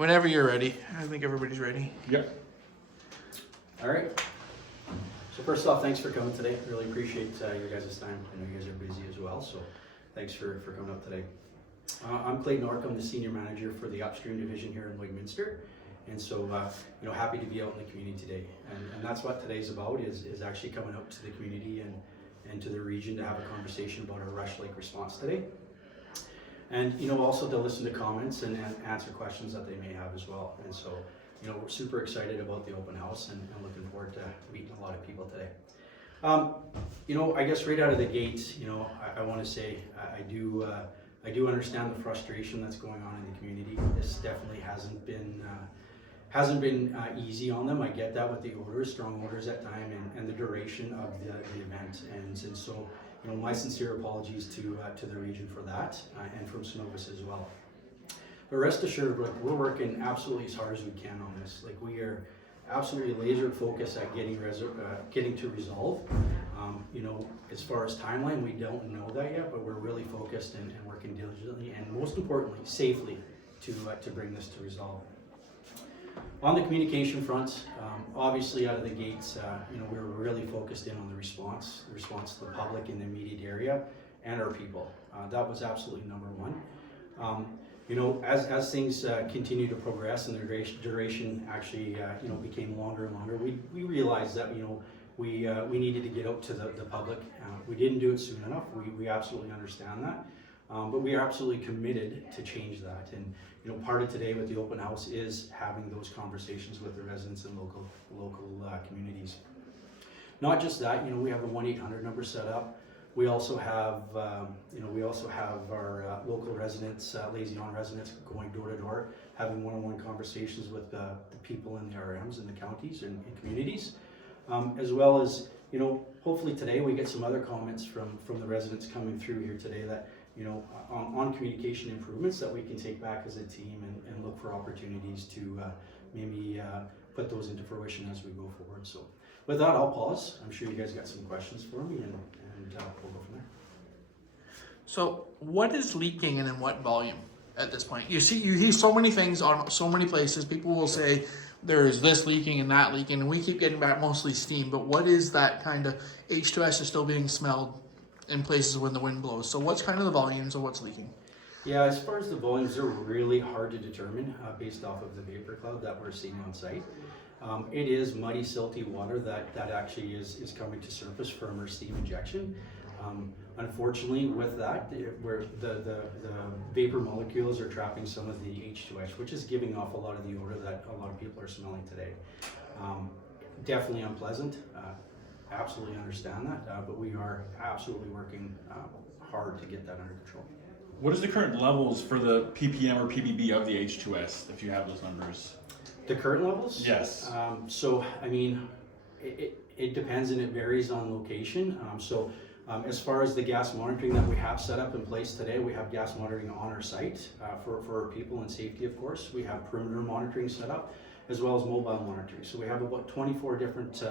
Whenever you're ready. I think everybody's ready. Yep. All right. So first off, thanks for coming today. Really appreciate your guys' time. I know you guys are busy as well, so thanks for coming up today. I'm Clayton Ork. I'm the senior manager for the upstream division here in Lloydminster, and so happy to be out in the community today. And that's what today's about is actually coming out to the community and to the region to have a conversation about our Rush Lake response today. And also to listen to comments and answer questions that they may have as well. And so we're super excited about the open house and looking forward to meeting a lot of people today. I guess right out of the gate, I want to say I do understand the frustration that's going on in the community. This definitely hasn't been easy on them. I get that with the odors, strong odors at time, and the duration of the event. And so, my sincere apologies to the region for that, and from Cenovus as well. But rest assured, we're working absolutely as hard as we can on this. Like, we are absolutely laser focused at getting to resolve. As far as timeline, we don't know that yet, but we're really focused and working diligently and most importantly, safely to bring this to resolve. On the communication front, obviously out of the gates, we're really focused in on the response to the public in the immediate area and our people. That was absolutely number one. As things continue to progress and the duration actually became longer and longer, we realized that we needed to get out to the public. We didn't do it soon enough. We absolutely understand that, but we are absolutely committed to change that. And part of today with the open house is having those conversations with the residents and local communities. Not just that, we have a 1-800 number set up. We also have our local residents, liaison residents, going door to door, having one-on-one conversations with the people in the RMs in the counties and communities, as well as hopefully today we get some other comments from the residents coming through here today that on communication improvements that we can take back as a team and look for opportunities to maybe put those into fruition as we go forward. So with that, I'll pause. I'm sure you guys got some questions for me, and we'll go from there. So what is leaking and in what volume at this point? You hear so many things on so many places. People will say there is this leaking and that leaking, and we keep getting back mostly steam. But what is that kind of H2S is still being smelled in places when the wind blows? So what's kind of the volumes of what's leaking? Yeah, as far as the volumes, they're really hard to determine based off of the vapor cloud that we're seeing on site. It is muddy, silty water that actually is coming to surface from our steam injection. Unfortunately, with that, where the vapor molecules are trapping some of the H2S, which is giving off a lot of the odor that a lot of people are smelling today. Definitely unpleasant. Absolutely understand that, but we are absolutely working hard to get that under control. What is the current levels for the ppm or ppb of the H2S, if you have those numbers? The current levels? Yes. So, I mean, it depends and it varies on location. As far as the gas monitoring that we have set up in place today, we have gas monitoring on our site for our people and safety, of course. We have perimeter monitoring set up, as well as mobile monitoring. So we have about 24 different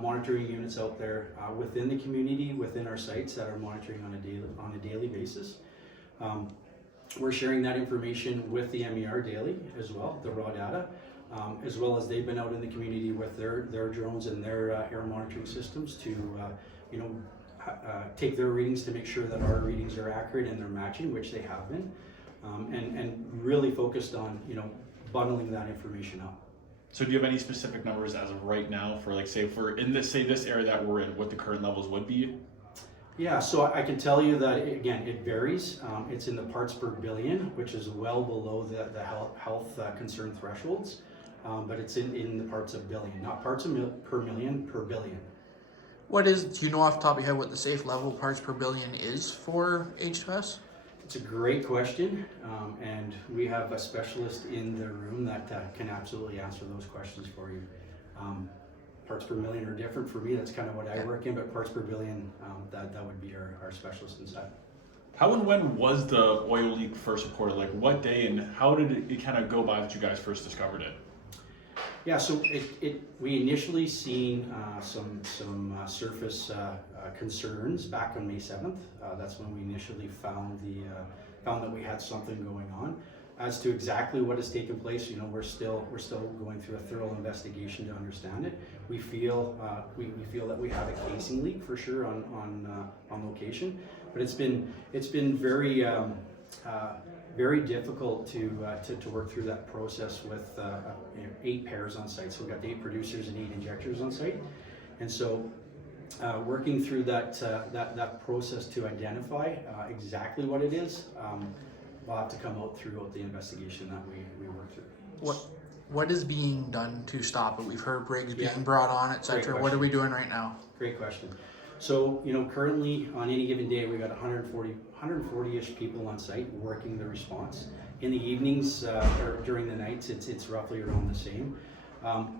monitoring units out there within the community, within our sites that are monitoring on a daily basis. We're sharing that information with the MER daily as well, the raw data, as well as they've been out in the community with their drones and their air monitoring systems to take their readings to make sure that our readings are accurate and they're matching, which they have been, and really focused on bundling that information up. So do you have any specific numbers as of right now for, like, say if we're in this area that we're in, what the current levels would be? Yeah, so I can tell you that, again, it varies. It's in the parts per billion, which is well below the health concern thresholds, but it's in the parts of billion, not parts per million, per billion. Do you know off the top of your head what the safe level parts per billion is for H2S? It's a great question, and we have a specialist in the room that can absolutely answer those questions for you. Parts per million are different for me. That's kind of what I work in, but parts per billion, that would be our specialist inside. How and when was the oil leak first reported? Like what day, and how did it kind of go by that you guys first discovered it? Yeah, so we initially seen some surface concerns back on May 7th. That's when we initially found that we had something going on. As to exactly what has taken place, you know, we're still going through a thorough investigation to understand it. We feel that we have a casing leak for sure on location, but it's been very very difficult to work through that process with you know, 8 pairs on site. So we've got 8 producers and 8 injectors on site, and so working through that process to identify exactly what it is. Will have to come out throughout the investigation that we work through. What is being done to stop it? We've heard rigs Yeah. being brought on, etc. What are we doing right now? Great question. So, you know, currently on any given day, we got 140-ish people on site working the response. In the evenings or during the nights, it's roughly around the same.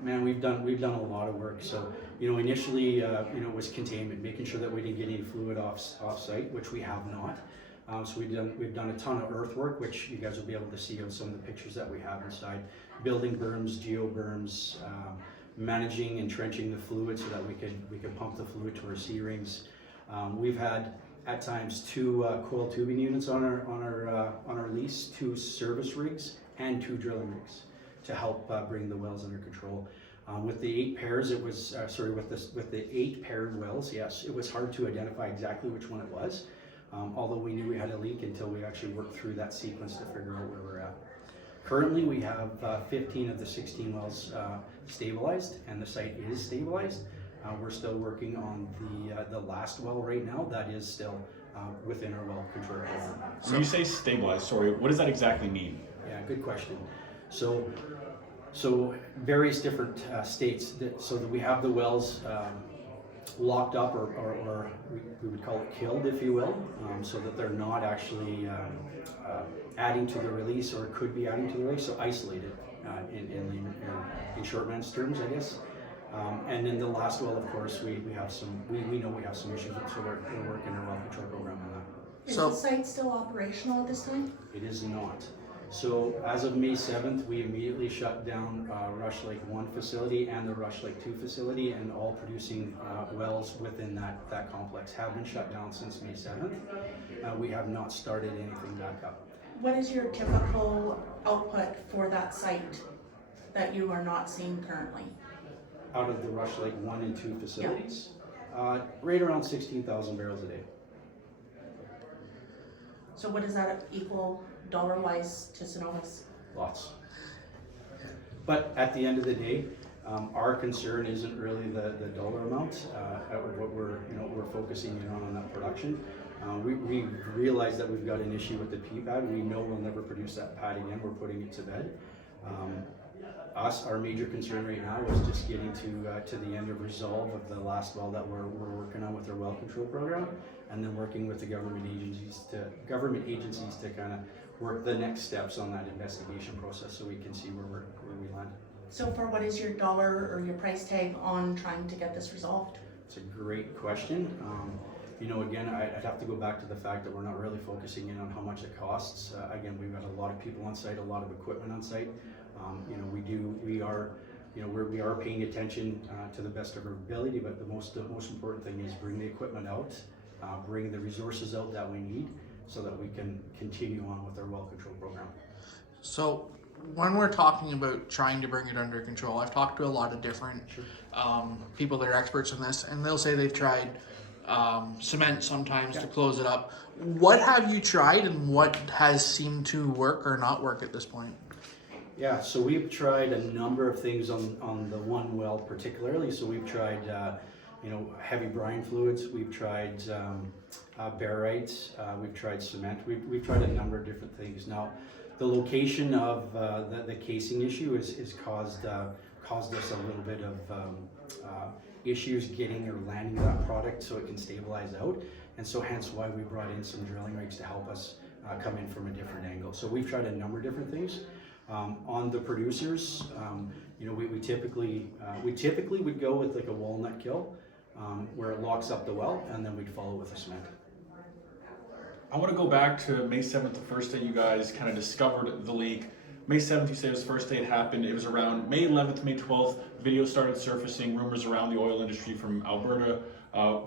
Man, we've done a lot of work. So, you know, initially, you know, it was containment, making sure that we didn't get any fluid off site, which we have not. So we've done a ton of earthwork, which you guys will be able to see on some of the pictures that we have inside. Building berms, geo berms, managing and trenching the fluid so that we could pump the fluid to our C rings. We've had at times 2 coil tubing units on our lease, 2 service rigs, and 2 drilling rigs to help bring the wells under control. With the 8 pairs, it was with the 8 paired wells. Yes, it was hard to identify exactly which one it was. Although we knew we had a leak until we actually worked through that sequence to figure out where we're at. Currently, we have 15 of the 16 wells stabilized, and the site is stabilized. We're still working on the last well right now. That is still within our well control program. When you say stabilized, sorry, what does that exactly mean? Yeah, good question. So various different states. So that we have the wells locked up, or we would call it killed, if you will, so that they're not actually adding to the release, or could be adding to the release, so isolated in short man's terms, I guess. And then the last well, of course, we know we have some issues with, so we're working our well control program on that. Is the site still operational at this time? It is not. So as of May 7th, we immediately shut down Rush Lake 1 facility and the Rush Lake 2 facility, and all producing wells within that complex have been shut down since May 7th. We have not started anything back up. What is your typical output for that site that you are not seeing currently? Out of the Rush Lake 1 and 2 facilities, right around 16,000 barrels a day. So what does that equal dollar-wise to Cenovus? Lots. But at the end of the day, our concern isn't really the dollar amount. What we're focusing in on that production. We realize that we've got an issue with the P pad. We know we'll never produce that pad again. We're putting it to bed. Our major concern right now is just getting to the end of resolve of the last well that we're working on with our well control program, and then working with the government agencies to kind of work the next steps on that investigation process, so we can see where we land. So for what is your dollar or your price tag on trying to get this resolved? It's a great question. You know, again, I'd have to go back to the fact that we're not really focusing in on how much it costs. Again, we've got a lot of people on site, a lot of equipment on site. You know, we are paying attention to the best of our ability, but the most important thing is bring the equipment out, bring the resources out that we need, so that we can continue on with our well control program. So when we're talking about trying to bring it under control, I've talked to a lot of different people that are experts in this, and they'll say they've tried cement sometimes to close it up. What have you tried, and what has seemed to work or not work at this point? Yeah, so we've tried a number of things on the one well particularly. So we've tried, you know, heavy brine fluids. We've tried barite. We've tried cement. We've tried a number of different things. Now, the location of the casing issue has caused us a little bit of issues getting or landing that product so it can stabilize out, and so hence why we brought in some drilling rigs to help us come in from a different angle. So we've tried a number of different things. On the producers, you know, we typically would go with like a walnut kill, where it locks up the well, and then we'd follow with a cement. I want to go back to May 7th, the first day you guys kind of discovered the leak. May 7th, you say was the first day it happened. It was around May 11th, May 12th, videos started surfacing, rumors around the oil industry from Alberta,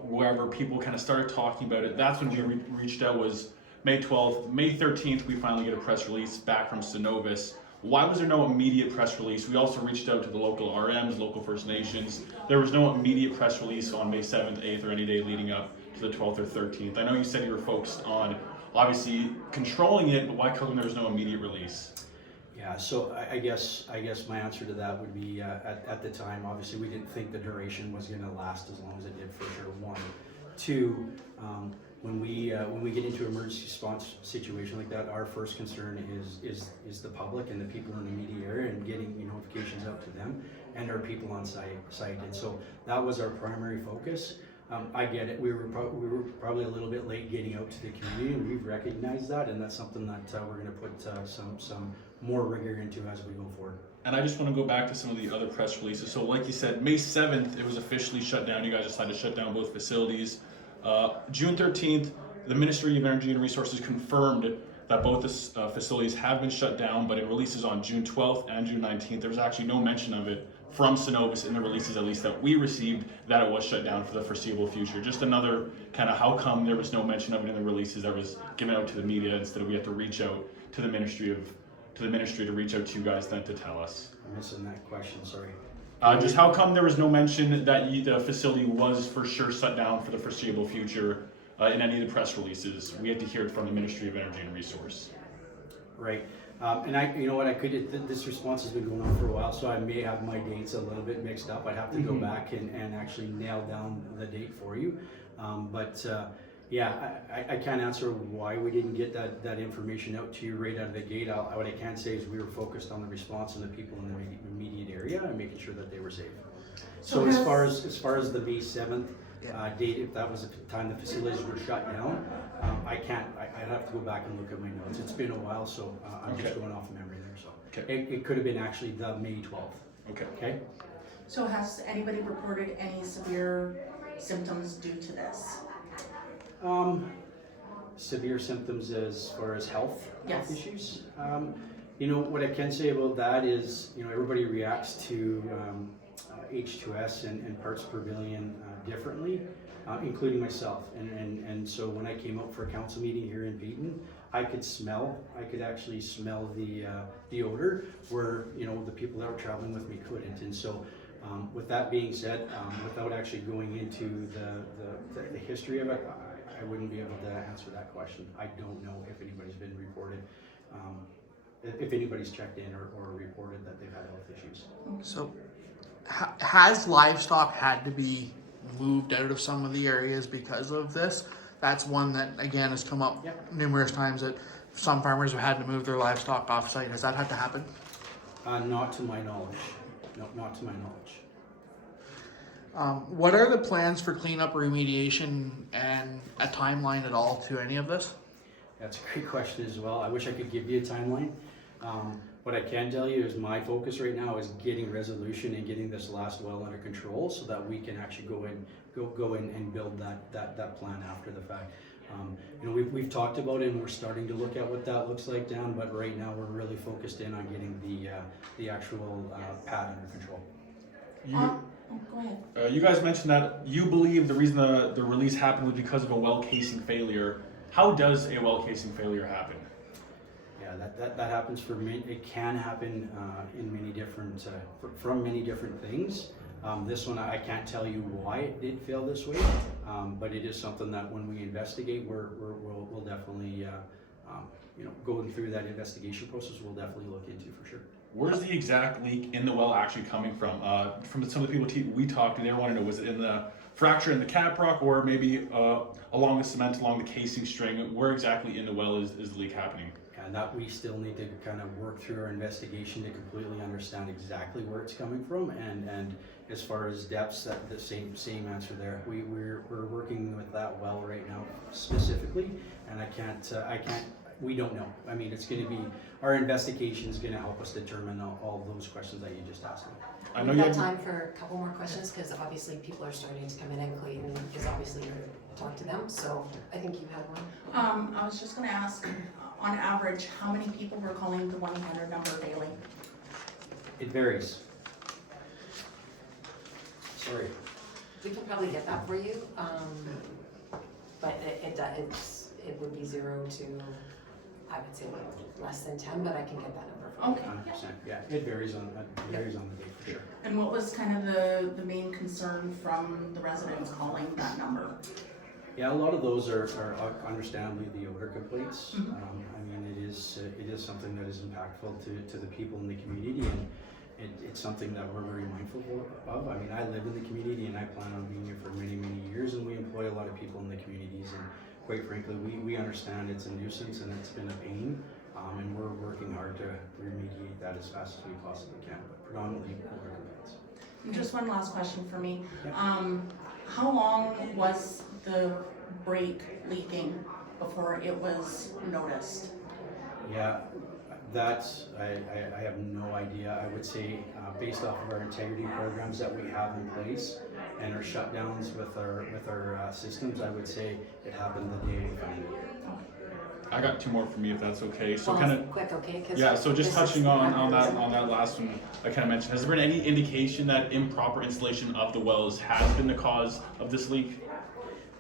wherever people kind of started talking about it. That's when we reached out, was May 12th. May 13th, we finally get a press release back from Cenovus. Why was there no immediate press release? We also reached out to the local RMs, local First Nations. There was no immediate press release on May 7th, 8th, or any day leading up to the 12th or 13th. I know you said you were focused on obviously controlling it, but why come there was no immediate release? Yeah, so I guess my answer to that would be at the time, obviously we didn't think the duration was going to last as long as it did, for sure. One, two, when we get into an emergency response situation like that, our first concern is the public and the people in the immediate area, and getting notifications out to them and our people on site. And so that was our primary focus. I get it. We were probably a little bit late getting out to the community, and we've recognized that, and that's something that we're going to put some more rigor into as we go forward. And I just want to go back to some of the other press releases. So like you said, May 7th, it was officially shut down. You guys decided to shut down both facilities. June 13th, the Ministry of Energy and Resources confirmed that both facilities have been shut down, but in releases on June 12th and June 19th, there was actually no mention of it from Cenovus in the releases, at least that we received, that it was shut down for the foreseeable future. Just another kind of how come there was no mention of it in the releases that was given out to the media, instead of we have to reach out to the ministry to reach out to you guys then to tell us. I'm missing that question, sorry. Just how come there was no mention that the facility was for sure shut down for the foreseeable future in any of the press releases? We had to hear it from the Ministry of Energy and Resource. Right. And you know what, this response has been going on for a while, so I may have my dates a little bit mixed up. I'd have to go back and actually nail down the date for you. Yeah, I can't answer why we didn't get that information out to you right out of the gate. What I can say is we were focused on the response and the people in the immediate area and making sure that they were safe. So as far as the May 7th date, if that was the time the facilities were shut down, I'd have to go back and look at my notes. It's been a while, so I'm just going off memory there. So it could have been actually the May 12th. Okay. So has anybody reported any severe symptoms due to this? Severe symptoms as far as health Yes. issues. What I can say about that is, everybody reacts to H2S and parts per billion differently, including myself. And so when I came out for a council meeting here in Paynton, I could actually smell the odor where, the people that were traveling with me couldn't. And so with that being said, without actually going into the history of it, I wouldn't be able to answer that question. I don't know if anybody's been reported, if anybody's checked in or reported that they've had health issues. So, has livestock had to be moved out of some of the areas because of this? That's one that, again, has come up numerous times, that some farmers have had to move their livestock off-site. Has that had to happen? Not to my knowledge. No, not to my knowledge. What are the plans for cleanup, remediation, and a timeline at all to any of this? That's a great question as well. I wish I could give you a timeline. What I can tell you is my focus right now is getting resolution and getting this last well under control, so that we can actually go in and build that plan after the fact. We've talked about it and we're starting to look at what that looks like down, but right now we're really focused in on getting the actual pad under control. Go ahead. You guys mentioned that you believe the reason the release happened was because of a well casing failure. How does a well casing failure happen? Yeah, that happens for many. It can happen in many different from many different things. This one I can't tell you why it did fail this way, but it is something that when we investigate, we'll definitely going through that investigation process, we'll definitely look into for sure. Where's the exact leak in the well actually coming from? From some of the people we talked to, they want to know, was it in the fracture in the caprock, or maybe along the cement, along the casing string? Where exactly in the well is the leak happening? And that we still need to kind of work through our investigation to completely understand exactly where it's coming from. And as far as depths, that the same answer there. We're working with that well right now specifically, and we don't know. I mean, it's going to be, our investigation is going to help us determine all those questions that you just asked me. I know We've you got time for a couple more questions, because obviously people are starting to come in, and Clayton is obviously here to talk to them. So I think you had one. I was just gonna ask, on average, how many people were calling the 1-800 number daily? It varies. Sorry. We can probably get that for you, but it would be 0 to, I would say like less than 10, but I can get that number for you. Okay. 100%. Yeah, it varies on the day for sure. And what was kind of the main concern from the residents calling that number? Yeah, a lot of those are understandably the odor complaints. Mhm. I mean, it is something that is impactful to the people in the community, and it's something that we're very mindful of. I mean, I live in the community and I plan on being here for many, many years, and we employ a lot of people in the communities, and quite frankly, we understand it's a nuisance and it's been a pain, and we're working hard to remediate that as fast as we possibly can, but predominantly odor complaints. And just one last question for me. Yeah. How long was the break leaking before it was noticed? Yeah, that's, I have no idea. I would say, based off of our integrity programs that we have in place and our shutdowns with our systems, I would say it happened the day we found it. I got 2 more for me if that's okay. So Well, kind of, quick, okay? 'Cause yeah, so just this is touching on the that last one I kind of mentioned, has there been any indication that improper installation of the wells has been the cause of this leak?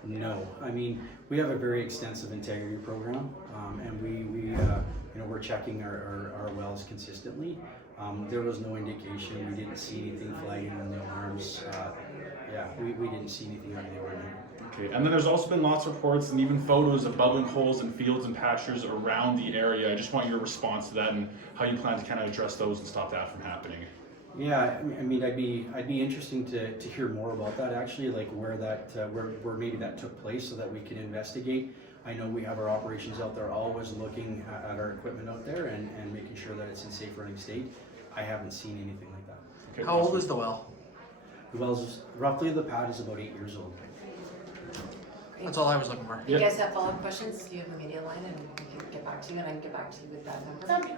No, I mean, we have a very extensive integrity program, and we're checking our wells consistently. There was no indication, we didn't see anything flagging on the alarms. We didn't see anything out of the ordinary. Okay, and then there's also been lots of reports and even photos of bubbling holes in fields and pastures around the area. I just want your response to that and how you plan to kind of address those and stop that from happening. Yeah, I mean, I'd be interesting to hear more about that actually, like where maybe that took place, so that we can investigate. I know we have our operations out there always looking at our equipment out there and making sure that it's in safe running state. I haven't seen anything like that. Okay, How old is the well? The wells, roughly the pad is about 8 years old. That's all I was looking for. You Yeah. guys have follow-up questions? You have the media line and we can get back to you, and I can get back to you with that number. That'd be great.